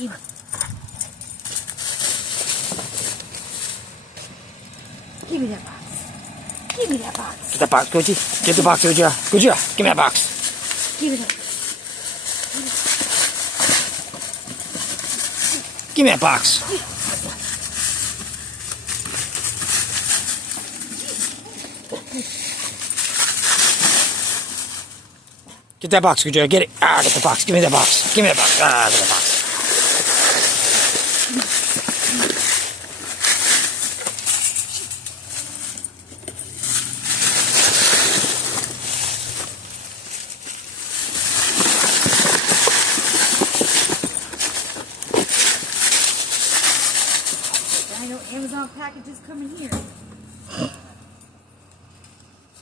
Give me that box. Give me that box. Get that box, Goji. Get the box, Gojira. Gojira, give me that box. Give me that. Give me that box. Get that box, Gojira. Get it. Ah, get the box. Give me that box. Give me that box. Ah, get the box. I know Amazon packages coming here.